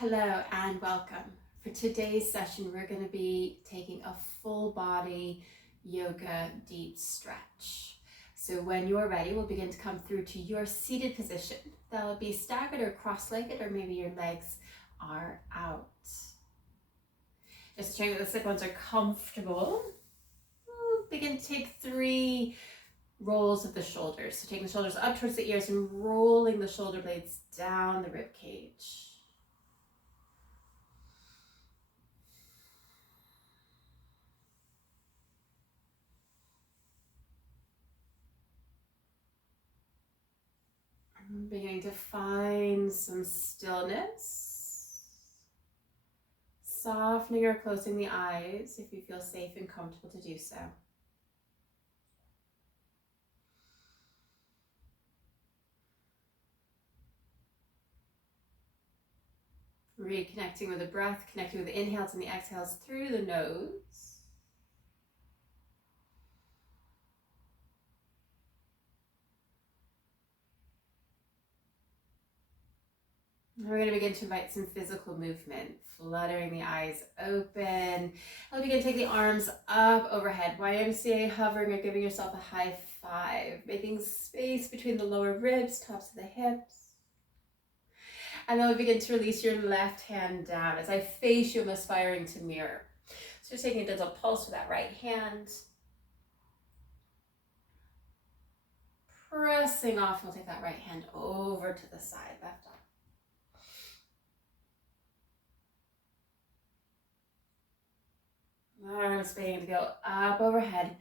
Hello and welcome. For today's session, we're going to be taking a full body yoga deep stretch. So when you're ready, we'll begin to come through to your seated position. That'll be staggered or cross-legged, or maybe your legs are out. Just check that the sit-bones are comfortable. We'll begin to take 3 rolls of the shoulders. So taking the shoulders up towards the ears and rolling the shoulder blades down the rib cage. Beginning to find some stillness, softening or closing the eyes if you feel safe and comfortable to do so. Reconnecting with the breath, connecting with the inhales and the exhales through the nose. We're going to begin to invite some physical movement, fluttering the eyes open. I'll begin to take the arms up overhead. YMCA hovering or giving yourself a high five, making space between the lower ribs, tops of the hips. And then we'll begin to release your left hand down as I face you, I'm aspiring to mirror. So just taking a gentle pulse with that right hand. Pressing off, we'll take that right hand over to the side, left arm. Arms beginning to go up overhead.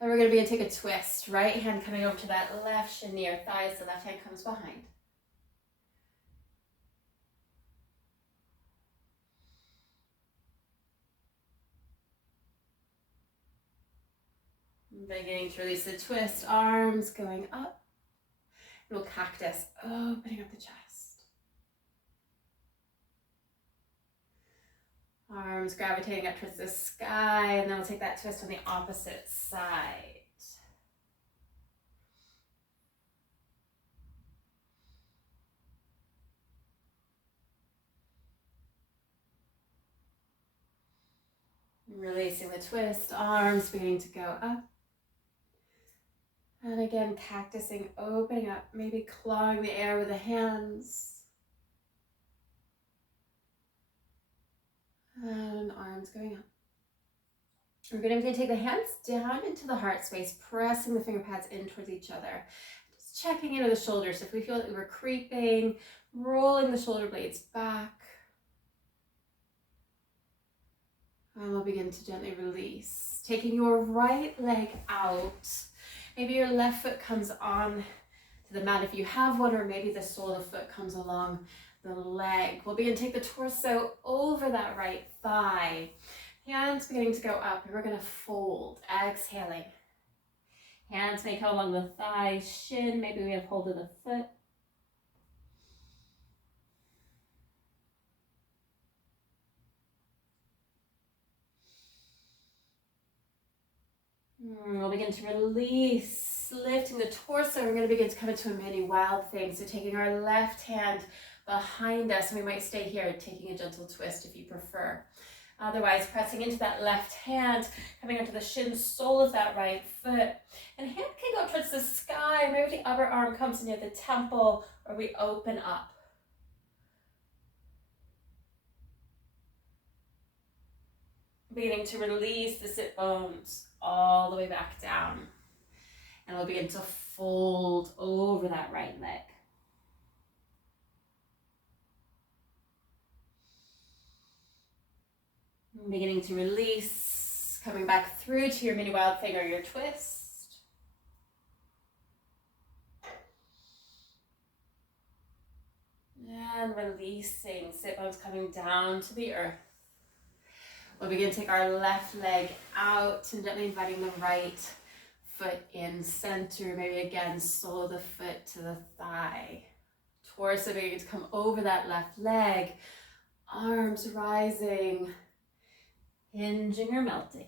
And we're going to begin to take a twist. Right hand coming over to that left shin near thighs. The left hand comes behind. Beginning to release the twist. Arms going up. Little cactus opening up the chest. Arms gravitating up towards the sky, and then we'll take that twist on the opposite side. Releasing the twist, arms beginning to go up. And again, cactusing, opening up, maybe clawing the air with the hands. And arms going up. We're going to take the hands down into the heart space, pressing the finger pads in towards each other. Just checking into the shoulders. If we feel that we're creeping, rolling the shoulder blades back. And we'll begin to gently release. Taking your right leg out. Maybe your left foot comes on to the mat if you have one, or maybe the sole of the foot comes along the leg. We'll begin to take the torso over that right thigh. Hands beginning to go up, and we're going to fold, exhaling. Hands may come along the thigh, shin, maybe we have hold of the foot. We'll begin to release, lifting the torso. We're going to begin to come into a mini wild thing. So taking our left hand behind us, and we might stay here, taking a gentle twist if you prefer. Otherwise, pressing into that left hand, coming onto the shin sole of that right foot. And hand can go towards the sky. Maybe the upper arm comes near the temple, or we open up. Beginning to release the sit bones all the way back down. And we'll begin to fold over that right leg. Beginning to release, coming back through to your mini wild thing or your twist. And releasing, sit bones coming down to the earth. We'll begin to take our left leg out and gently inviting the right foot in center. Maybe again, sole of the foot to the thigh. Torso beginning to come over that left leg. Arms rising. Hinging or melting.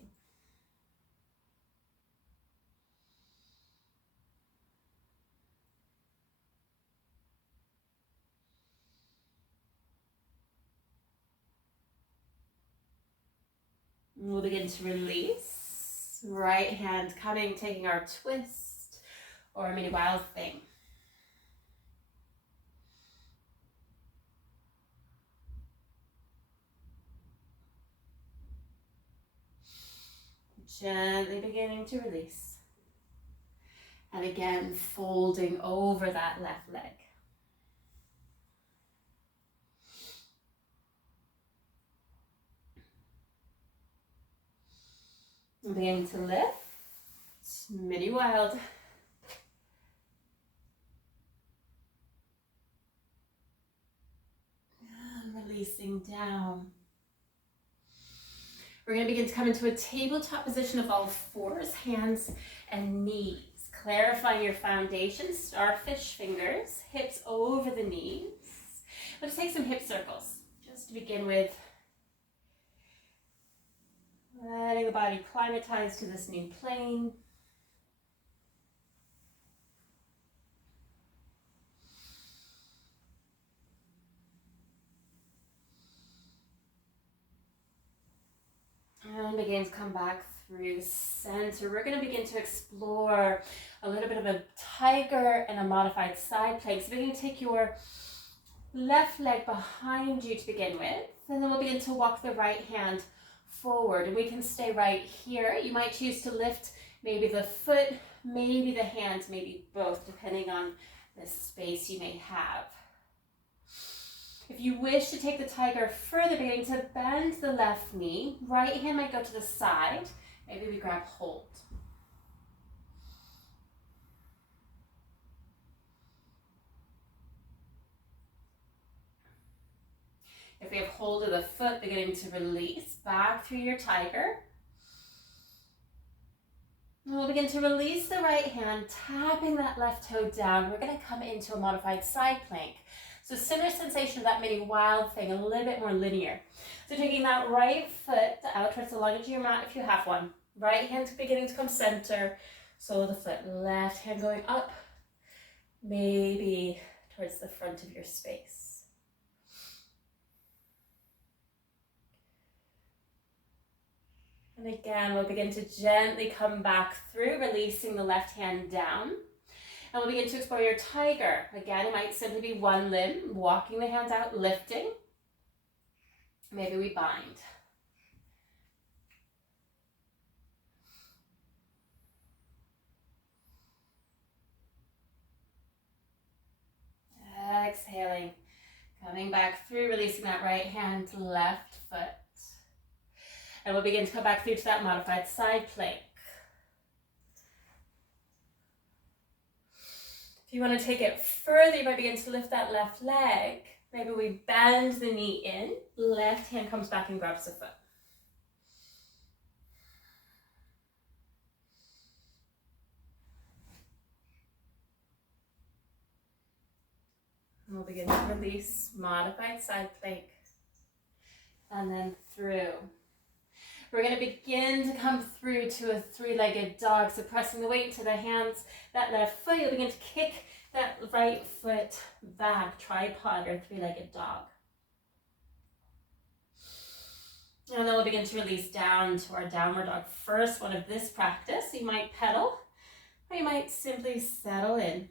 We'll begin to release. Right hand coming, taking our twist or mini wild thing. Gently beginning to release. And again, folding over that left leg. And beginning to lift. Mini wild. And releasing down. We're going to begin to come into a tabletop position of all fours, hands and knees. Clarifying your foundation, starfish fingers, hips over the knees. Let's take some hip circles, just to begin with. Letting the body climatize to this new plane. And begin to come back through center. We're going to begin to explore a little bit of a tiger and a modified side plank. So begin to take your left leg behind you to begin with. And then we'll begin to walk the right hand forward. And we can stay right here. You might choose to lift maybe the foot, maybe the hand, maybe both, depending on the space you may have. If you wish to take the tiger further, beginning to bend the left knee, right hand might go to the side. Maybe we grab hold. If we have hold of the foot, beginning to release back through your tiger. And we'll begin to release the right hand, tapping that left toe down. We're going to come into a modified side plank. So similar sensation of that mini wild thing, a little bit more linear. So taking that right foot out towards the long edge of your mat if you have one. Right hand beginning to come center, sole of the foot. Left hand going up, maybe towards the front of your space. And again, we'll begin to gently come back through, releasing the left hand down. And we'll begin to explore your tiger. Again, it might simply be one limb, walking the hands out, lifting. Maybe we bind. Exhaling, coming back through, releasing that right hand, left foot. And we'll begin to come back through to that modified side plank. If you want to take it further, you might begin to lift that left leg. Maybe we bend the knee in, left hand comes back and grabs the foot. And we'll begin to release, modified side plank, and then through. We're going to begin to come through to a three-legged dog. So pressing the weight into the hands, that left foot, you'll begin to kick that right foot back, tripod or three-legged dog. And then we'll begin to release down to our downward dog. First one of this practice, you might pedal, or you might simply settle in.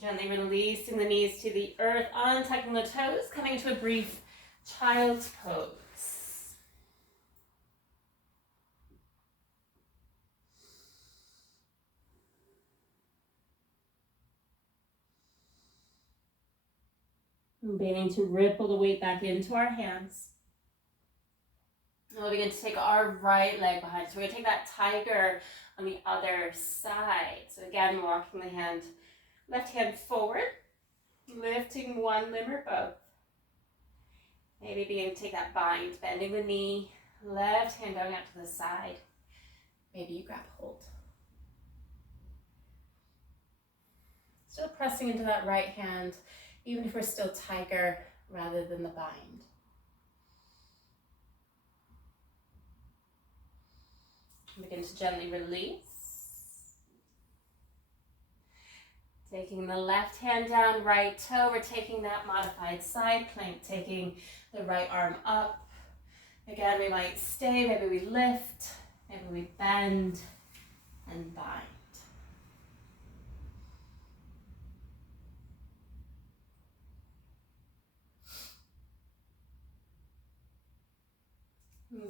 Gently releasing the knees to the earth, untucking the toes, coming to a brief child's pose. And beginning to ripple the weight back into our hands. And we'll begin to take our right leg behind. So we're going to take that tiger on the other side. So again, walking the hand, left hand forward, lifting one limb or both. Maybe beginning to take that bind, bending the knee, left hand going out to the side. Maybe you grab hold. Still pressing into that right hand, even if we're still tiger rather than the bind. Begin to gently release. Taking the left hand down, right toe. We're taking that modified side plank, taking the right arm up. Again, we might stay, maybe we lift, maybe we bend and bind.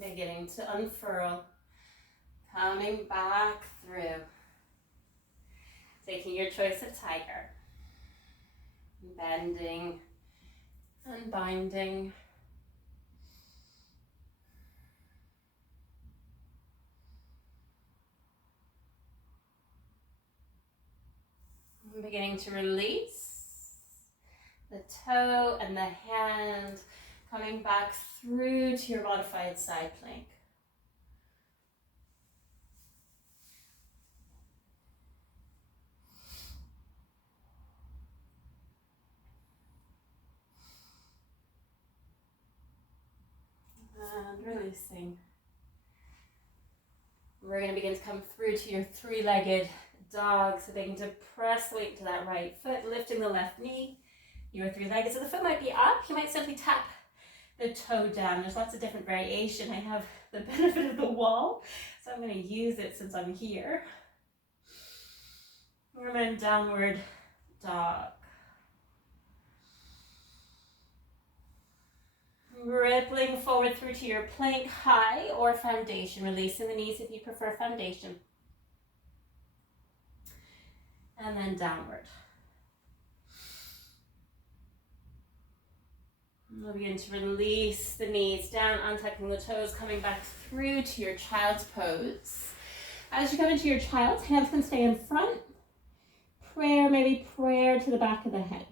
Beginning to unfurl, coming back through. Taking your choice of tiger. Bending and binding. Beginning to release the toe and the hand, coming back through to your modified side plank. And releasing. We're going to begin to come through to your three-legged dog. So beginning to press the weight to that right foot, lifting the left knee. Your three-legged. So the foot might be up. You might simply tap the toe down. There's lots of different variation. I have the benefit of the wall, so I'm going to use it since I'm here. We're in downward dog. Rippling forward through to your plank high or foundation, releasing the knees if you prefer foundation. And then downward. We'll begin to release the knees down, untucking the toes, coming back through to your child's pose. As you come into your child's, hands can stay in front. Prayer, maybe prayer to the back of the head.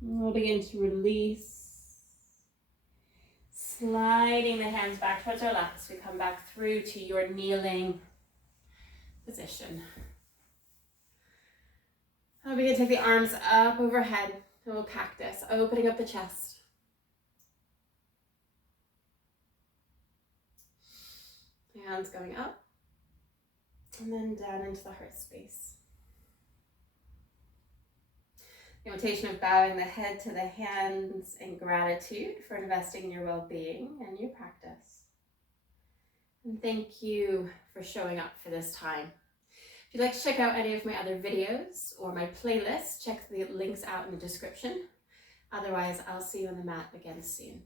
We'll begin to release, sliding the hands back towards our laps. We come back through to your kneeling position. We'll begin to take the arms up overhead, a little cactus, opening up the chest. Hands going up, and then down into the heart space. The invitation of bowing the head to the hands in gratitude for investing in your well-being and your practice. And thank you for showing up for this time. If you'd like to check out any of my other videos or my playlist, check the links out in the description. Otherwise, I'll see you on the mat again soon.